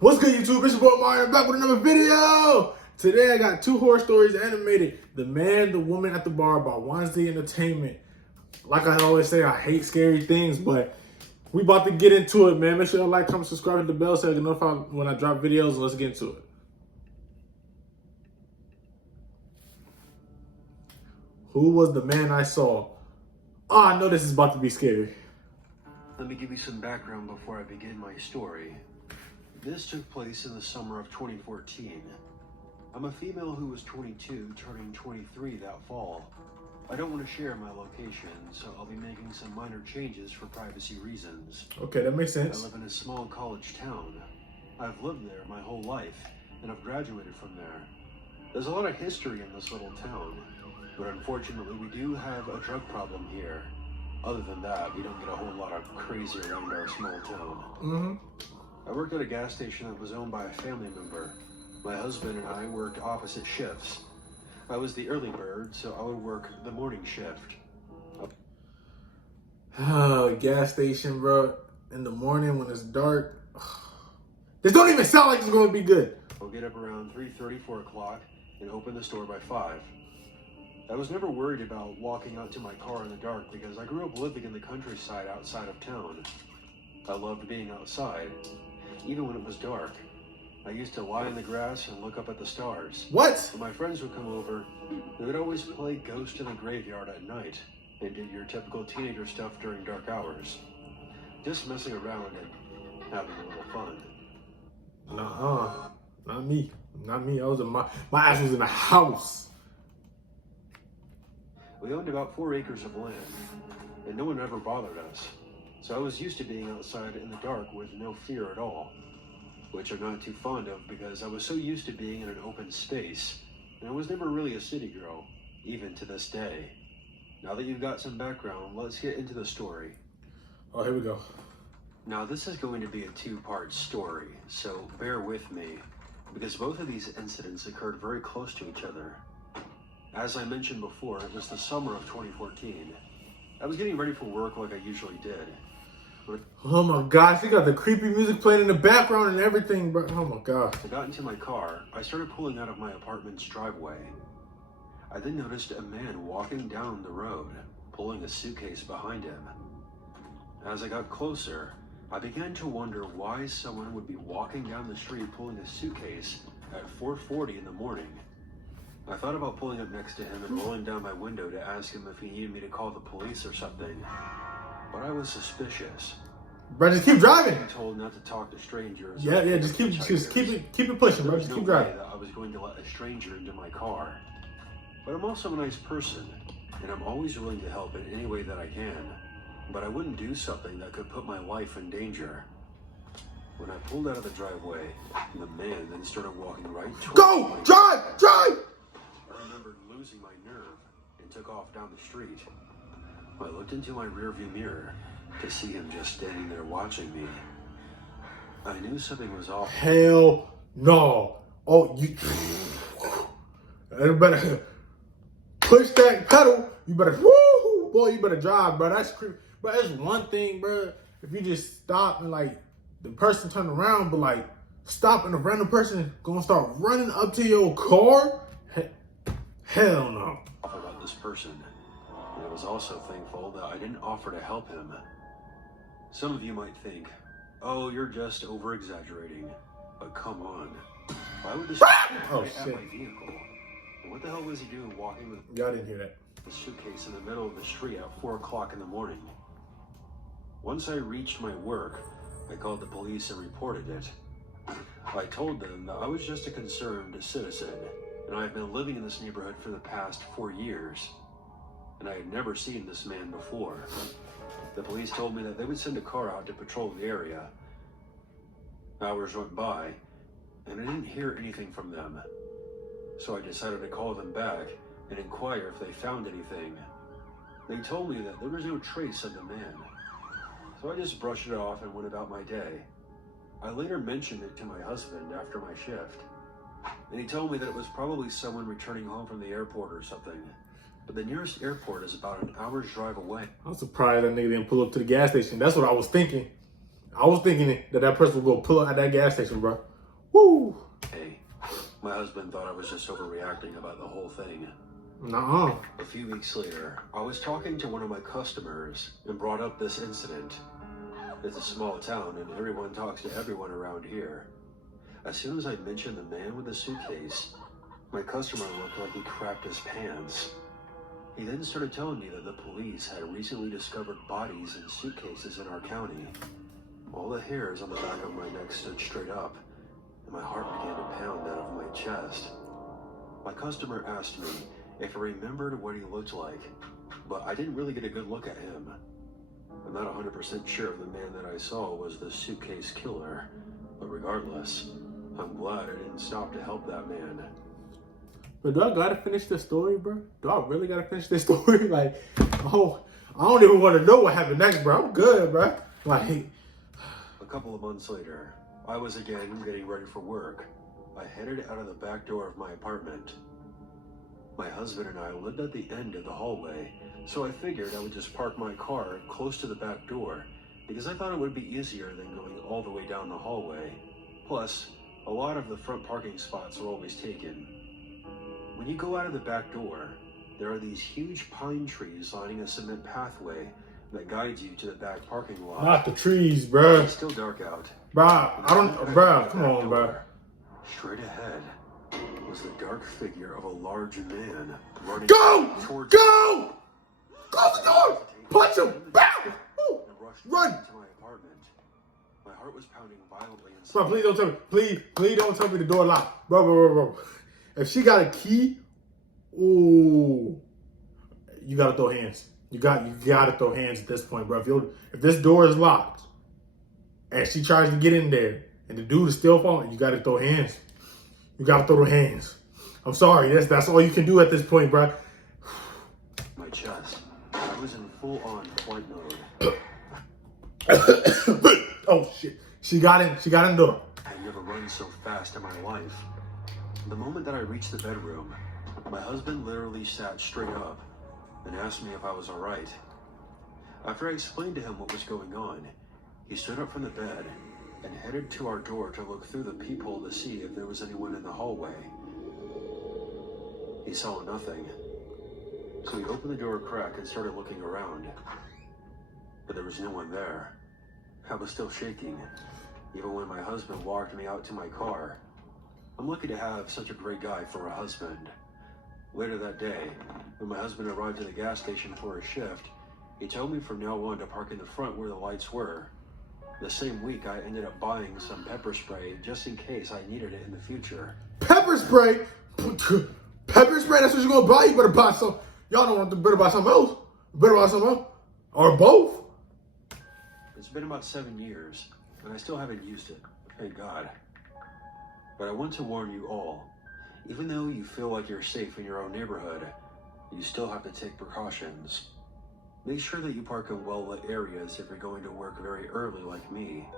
What's good, YouTube? It's your boy Mario. I'm back with another video. Today I got two horror stories animated. The Man, the Woman at the Bar by Wansley Entertainment. Like I always say, I hate scary things, but we about to get into it, man. Make sure you like, comment, subscribe, hit the bell so you get notified when I drop videos. Let's get into it. Who was the man I saw? Oh, I know this is about to be scary. Let me give you some background before I begin my story. This took place in the summer of 2014. I'm a female who was 22, turning 23 that fall. I don't want to share my location, so I'll be making some minor changes for privacy reasons. Okay, that makes sense. I live in a small college town. I've lived there my whole life, and I've graduated from there. There's a lot of history in this little town, but unfortunately we do have a drug problem here. Other than that, we don't get a whole lot of crazy around our small town. I worked at a gas station that was owned by a family member. My husband and I worked opposite shifts. I was the early bird, so I would work the morning shift. Oh, gas station, bro. In the morning when it's dark. This don't even sound like it's going to be good. I'll get up around 3:30, 4 o'clock, and open the store by 5. I was never worried about walking out to my car in the dark because I grew up living in the countryside outside of town. I loved being outside, even when it was dark. I used to lie in the grass and look up at the stars. What? When my friends would come over, they would always play Ghost in the Graveyard at night and do your typical teenager stuff during dark hours. Just messing around and having a little fun. Nuh-uh. Not me. Not me. I was in my ass was in the house. We owned about 4 acres of land, and no one ever bothered us. So I was used to being outside in the dark with no fear at all, which I'm not too fond of because I was so used to being in an open space, and I was never really a city girl, even to this day. Now that you've got some background, let's get into the story. Oh, here we go. Now this is going to be a 2-part story, so bear with me, because both of these incidents occurred very close to each other. As I mentioned before, it was the summer of 2014. I was getting ready for work like I usually did. Oh my gosh, you got the creepy music playing in the background and everything, bro. Oh my gosh. I got into my car. I started pulling out of my apartment's driveway. I then noticed a man walking down the road, pulling a suitcase behind him. As I got closer, I began to wonder why someone would be walking down the street pulling a suitcase at 4:40 in the morning. I thought about pulling up next to him and rolling down my window to ask him if he needed me to call the police or something. But I was suspicious. Bro, just keep driving. I was told not to talk to strangers. Yeah, just keep it pushing, bro. Just keep driving. That I was going to let a stranger into my car. But I'm also a nice person, and I'm always willing to help in any way that I can. But I wouldn't do something that could put my life in danger. When I pulled out of the driveway, the man then started walking right towards Go! me. Drive! I remembered losing my nerve and took off down the street. I looked into my rearview mirror to see him just standing there watching me. I knew something was off. Hell no. Oh, you better push that pedal. You better, woo, boy, you better drive, bro. That's creepy. But that's one thing, bro. If you just stop and like the person turn around, but like stop and a random person gonna start running up to your car, hell no. About this person, and I was also thankful that I didn't offer to help him. Some of you might think, oh, you're just over-exaggerating, but come on. Why would this Oh, right at shit. my vehicle? And what the hell was he doing walking with Y'all didn't hear that. a suitcase in the middle of the street at 4 o'clock in the morning? Once I reached my work, I called the police and reported it. I told them that I was just a concerned citizen, and I have been living in this neighborhood for the past 4 years, and I had never seen this man before. The police told me that they would send a car out to patrol the area. Hours went by, and I didn't hear anything from them. So I decided to call them back and inquire if they found anything. They told me that there was no trace of the man. So I just brushed it off and went about my day. I later mentioned it to my husband after my shift, and he told me that it was probably someone returning home from the airport or something. But the nearest airport is about an hour's drive away. I'm surprised that nigga didn't pull up to the gas station. That's what I was thinking. I was thinking that person would go pull up at that gas station, bro. Woo! Hey, my husband thought I was just overreacting about the whole thing. Nuh-uh. A few weeks later, I was talking to one of my customers and brought up this incident. It's a small town and everyone talks to everyone around here. As soon as I mentioned the man with the suitcase, my customer looked like he crapped his pants. He then started telling me that the police had recently discovered bodies in suitcases in our county. All the hairs on the back of my neck stood straight up, and my heart began to pound out of my chest. My customer asked me if I remembered what he looked like, but I didn't really get a good look at him. I'm not 100% sure if the man that I saw was the suitcase killer, but regardless, I'm glad I didn't stop to help that man. But do I gotta finish this story, bro? Do I really gotta finish this story? Like, oh, I don't even want to know what happened next, bro. I'm good, bro. Like, A couple of months later, I was again getting ready for work. I headed out of the back door of my apartment. My husband and I lived at the end of the hallway, so I figured I would just park my car close to the back door because I thought it would be easier than going all the way down the hallway. Plus, a lot of the front parking spots are always taken. When you go out of the back door, there are these huge pine trees lining a cement pathway that guides you to the back parking lot. not the trees, bro. It's still dark out. Bro, I don't, bro. Come on, bro. Straight ahead was the dark figure of a large man running Go! towards Go! Close the door! Punch him! Bow! Woo! Run! to my apartment. My heart was pounding violently inside. Bro, please don't tell me. Please don't tell me the door locked. Bro. If she got a key, ooh, you gotta throw hands. You gotta throw hands at this point, bro. If this door is locked and she tries to get in there and the dude is still falling, you gotta throw hands. You gotta throw the hands. I'm sorry, that's all you can do at this point, bro. My chest. I was in full-on flight mode. Oh shit. She got in the door. I had never run so fast in my life. The moment that I reached the bedroom, my husband literally sat straight up and asked me if I was all right. After I explained to him what was going on, he stood up from the bed and headed to our door to look through the peephole to see if there was anyone in the hallway. He saw nothing, so he opened the door a crack and started looking around. But there was no one there. I was still shaking, even when my husband walked me out to my car. I'm lucky to have such a great guy for a husband. Later that day, when my husband arrived at the gas station for a shift, he told me from now on to park in the front where the lights were. The same week, I ended up buying some pepper spray just in case I needed it in the future. Pepper spray? Pepper spray, that's what you're gonna buy? You better buy some. Y'all don't want to better buy something else. You better buy something else. Or both. It's been about 7 years, and I still haven't used it, thank God. But I want to warn you all, even though you feel like you're safe in your own neighborhood, you still have to take precautions. Make sure that you park in well-lit areas if you're going to work very early like me.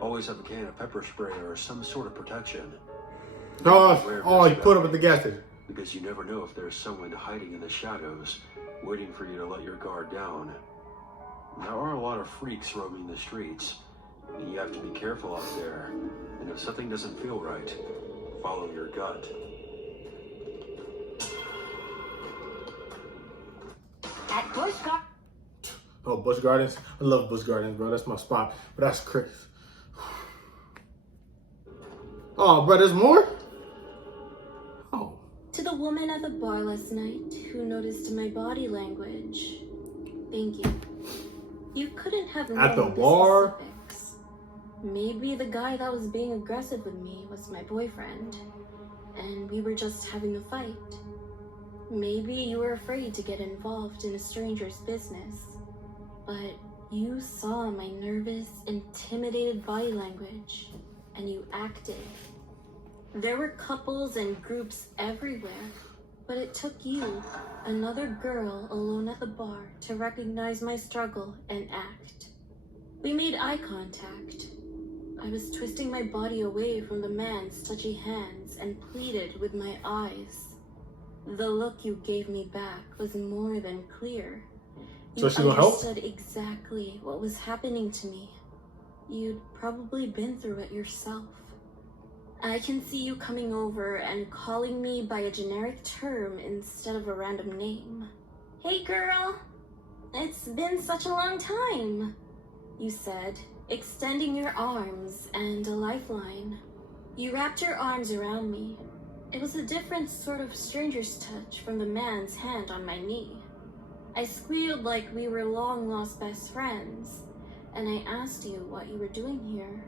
Always have a can of pepper spray or some sort of protection. Oh, you put up at the gas station. Because you never know if there's someone hiding in the shadows, waiting for you to let your guard down. There are a lot of freaks roaming the streets, and you have to be careful out there. And if something doesn't feel right, follow your gut. At Busch Gardens. Oh, Busch Gardens. I love Busch Gardens, bro. That's my spot. But that's crazy. Oh, bro, there's more? Oh. To the woman at the bar last night who noticed my body language, thank you. You couldn't have known At the bar? specifics. Maybe the guy that was being aggressive with me was my boyfriend, and we were just having a fight. Maybe you were afraid to get involved in a stranger's business, but you saw my nervous, intimidated body language, and you acted. There were couples and groups everywhere, but it took you, another girl alone at the bar, to recognize my struggle and act. We made eye contact. I was twisting my body away from the man's touchy hands and pleaded with my eyes. The look you gave me back was more than clear. So You she gonna help? understood exactly what was happening to me. you'd probably been through it yourself. I can see you coming over and calling me by a generic term instead of a random name. Hey girl, it's been such a long time, you said, extending your arms and a lifeline. You wrapped your arms around me. It was a different sort of stranger's touch from the man's hand on my knee. I squealed like we were long-lost best friends, and I asked you what you were doing here.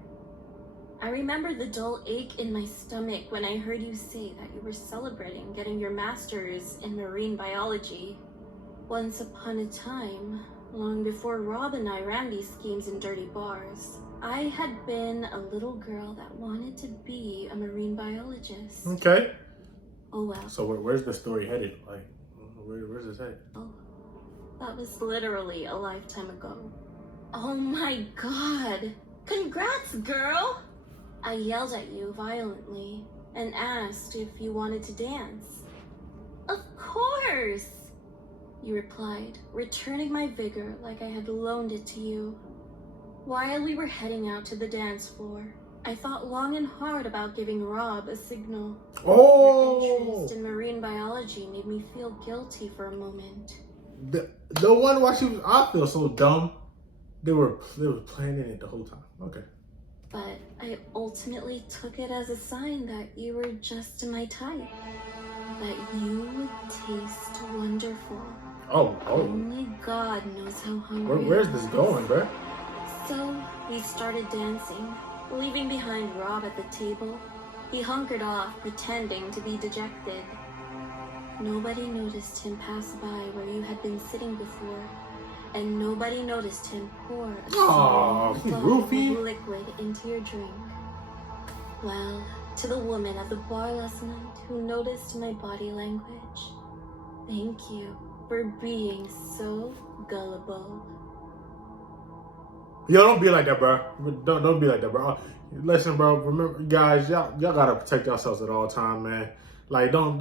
I remember the dull ache in my stomach when I heard you say that you were celebrating getting your master's in marine biology. Once upon a time, long before Rob and I ran these schemes in dirty bars, I had been a little girl that wanted to be a marine biologist. Okay. Oh well. So where's the story headed? Like, where's this headed? Oh, that was literally a lifetime ago. Oh my god! Congrats, girl! I yelled at you violently and asked if you wanted to dance. Of course! You replied, returning my vigor like I had loaned it to you. While we were heading out to the dance floor, I thought long and hard about giving Rob a signal. Oh! Your interest in marine biology made me feel guilty for a moment. No wonder why I feel so dumb. They were planning it the whole time. Okay. But I ultimately took it as a sign that you were just my type. That you would taste wonderful. Oh. Only God knows how hungry Where's I this was. going, bruh? So we started dancing, leaving behind Rob at the table. He hunkered off, pretending to be dejected. Nobody noticed him pass by where you had been sitting before, and nobody noticed him pour a Aw, small roofie. of liquid into your drink. Well, to the woman at the bar last night who noticed my body language, thank you for being so gullible. Yo, don't be like that, bro. Don't be like that, bro. Listen, bro. Remember, guys, y'all gotta protect yourselves at all time, man. Like, don't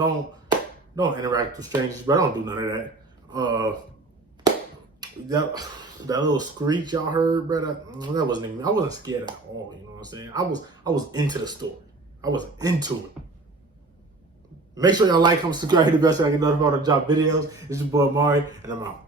interact with strangers, bro. Don't do none of that. That little screech y'all heard, bro. That wasn't even. I wasn't scared at all. You know what I'm saying? I was into the story. I was into it. Make sure y'all like, comment, subscribe, hit the bell so I can notify when I drop videos. It's your boy Mari, and I'm out.